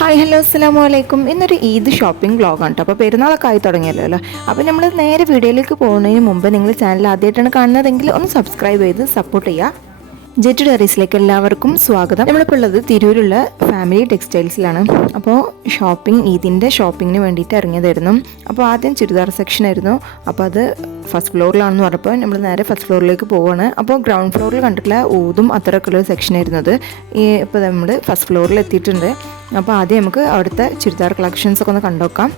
Hi hello അസ്സാം വലൈക്കും ഇന്നൊരു ഈദ് ഷോപ്പിംഗ് വ്ളോഗാണ് കേട്ടോ അപ്പോൾ പെരുന്നാളൊക്കെ ആയി തുടങ്ങിയല്ലോ അല്ലേ? അപ്പോൾ നമ്മൾ നേരെ വീഡിയോയിലേക്ക് പോകുന്നതിന് മുമ്പ് നിങ്ങൾ ചാനൽ ആദ്യമായിട്ടാണ് കാണുന്നതെങ്കിൽ ഒന്ന് സബ്സ്ക്രൈബ് ചെയ്ത് സപ്പോർട്ട് ചെയ്യുക ജെറ്റ് ഡയറീസിലേക്ക് എല്ലാവർക്കും സ്വാഗതം. നമ്മളിപ്പോൾ ഉള്ളത് തിരൂരുള്ള ഫാമിലി ടെക്സ്റ്റൈൽസിലാണ് അപ്പോൾ ഷോപ്പിംഗ് ഈദിന്റെ ഷോപ്പിങ്ങിന് വേണ്ടിയിട്ട് ഇറങ്ങിയതായിരുന്നു. അപ്പോൾ ആദ്യം ചുരിദാർ സെക്ഷൻ ആയിരുന്നു. അപ്പോൾ അത് ഫസ്റ്റ് ഫ്ലോറിലാണെന്ന് പറഞ്ഞപ്പോൾ നമ്മൾ നേരെ ഫസ്റ്റ് ഫ്ലോറിലേക്ക് പോവുകയാണ് അപ്പോൾ ഗ്രൗണ്ട് ഫ്ലോറിൽ കണ്ടിട്ടുള്ള ഊതും അത്തരക്കുള്ള സെക്ഷൻ ആയിരുന്നത്. ഈ ഇപ്പോൾ നമ്മൾ ഫസ്റ്റ് ഫ്ലോറിൽ എത്തിയിട്ടുണ്ട്. അപ്പോൾ ആദ്യം നമുക്ക് അവിടുത്തെ ചുരിദാർ കളക്ഷൻസ് ഒക്കെ ഒന്ന് കണ്ടുനോക്കാം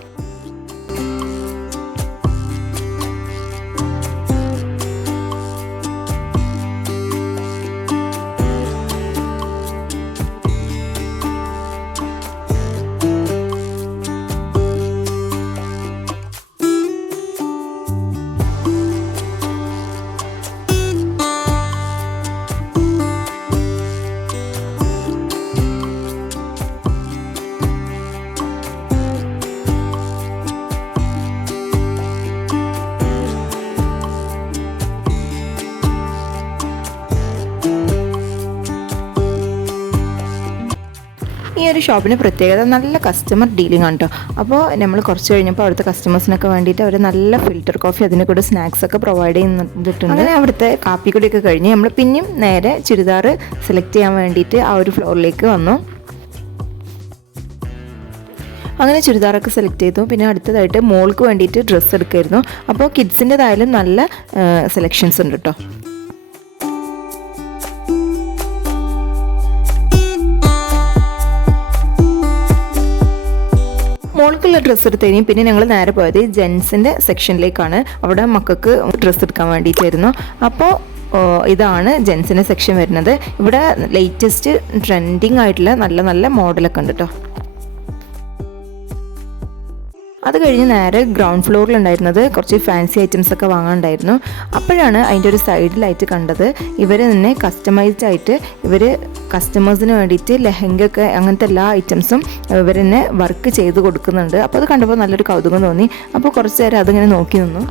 ഈ ഒരു ഷോപ്പിന് പ്രത്യേകത നല്ല കസ്റ്റമർ ഡീലിംഗ് ആണ് കേട്ടോ അപ്പോൾ നമ്മൾ കുറച്ച് കഴിഞ്ഞപ്പോൾ അവിടുത്തെ കസ്റ്റമേഴ്സിനൊക്കെ വേണ്ടിയിട്ട് അവർ നല്ല ഫിൽറ്റർ കോഫി അതിന്റെ കൂടെ സ്നാക്സ് ഒക്കെ പ്രൊവൈഡ് ചെയ്യുന്നിട്ടുണ്ട് അങ്ങനെ അവിടുത്തെ കാപ്പിക്കുടിയൊക്കെ കഴിഞ്ഞ് നമ്മൾ പിന്നെയും നേരെ ചുരിദാർ സെലക്ട് ചെയ്യാൻ വേണ്ടിയിട്ട് ആ ഒരു ഫ്ലോറിലേക്ക് വന്നു. അങ്ങനെ ചുരിദാറൊക്കെ സെലക്ട് ചെയ്തു. പിന്നെ അടുത്തതായിട്ട് മോൾക്ക് വേണ്ടിയിട്ട് ഡ്രസ്സ് എടുക്കുമായിരുന്നു അപ്പോൾ കിഡ്സിന്റെതായാലും നല്ല സെലക്ഷൻസ് ഉണ്ട് കേട്ടോ മോൾക്കുള്ള ഡ്രസ്സ് എടുത്തതിന് പിന്നെ ഞങ്ങൾ നേരെ പോയത് ജെൻസിന്റെ സെക്ഷനിലേക്കാണ് അവിടെ മക്കൾക്ക് ഡ്രസ്സ് എടുക്കാൻ വേണ്ടിയിട്ടായിരുന്നു. അപ്പോൾ ഇതാണ് ജെൻസിന്റെ സെക്ഷൻ വരുന്നത്. ഇവിടെ ലേറ്റസ്റ്റ് ട്രെൻഡിങ് ആയിട്ടുള്ള നല്ല നല്ല മോഡലൊക്കെ ഉണ്ട് കേട്ടോ അത് കഴിഞ്ഞ് നേരെ ഗ്രൗണ്ട് ഫ്ലോറിൽ ഉണ്ടായിരുന്നത് കുറച്ച് ഫാൻസി ഐറ്റംസ് ഒക്കെ വാങ്ങാനുണ്ടായിരുന്നു. അപ്പോഴാണ് അതിന്റെ ഒരു സൈഡിലായിട്ട് കണ്ടത്. ഇവർ തന്നെ കസ്റ്റമൈസ്ഡ് ആയിട്ട് ഇവർ കസ്റ്റമേഴ്സിന് വേണ്ടിയിട്ട് ലെഹങ്ക ഒക്കെ അങ്ങനത്തെ എല്ലാ ഐറ്റംസും ഇവർ തന്നെ വർക്ക് ചെയ്ത് കൊടുക്കുന്നുണ്ട്. അപ്പോൾ അത് കണ്ടപ്പോൾ നല്ലൊരു കൗതുകം തോന്നി. അപ്പോൾ കുറച്ച് നേരം അതിങ്ങനെ നോക്കി നിന്നു.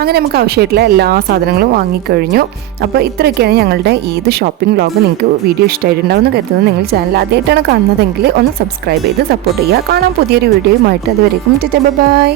അങ്ങനെ നമുക്ക് ആവശ്യമായിട്ടുള്ള എല്ലാ സാധനങ്ങളും വാങ്ങിക്കഴിഞ്ഞു. അപ്പോൾ ഇത്രയൊക്കെയാണ് ഞങ്ങളുടെ ഈദ് ഷോപ്പിംഗ് വ്ളോഗ് നിങ്ങൾക്ക് വീഡിയോ ഇഷ്ടമായിട്ടുണ്ടാവുമെന്ന് കരുതുന്നത് നിങ്ങൾ ചാനൽ ആദ്യമായിട്ടാണ് കാണുന്നതെങ്കിൽ ഒന്ന് സബ്സ്ക്രൈബ് ചെയ്ത് സപ്പോർട്ട് ചെയ്യുക. കാണാം പുതിയൊരു വീഡിയോയുമായിട്ട് അതുവരേക്കും ബൈ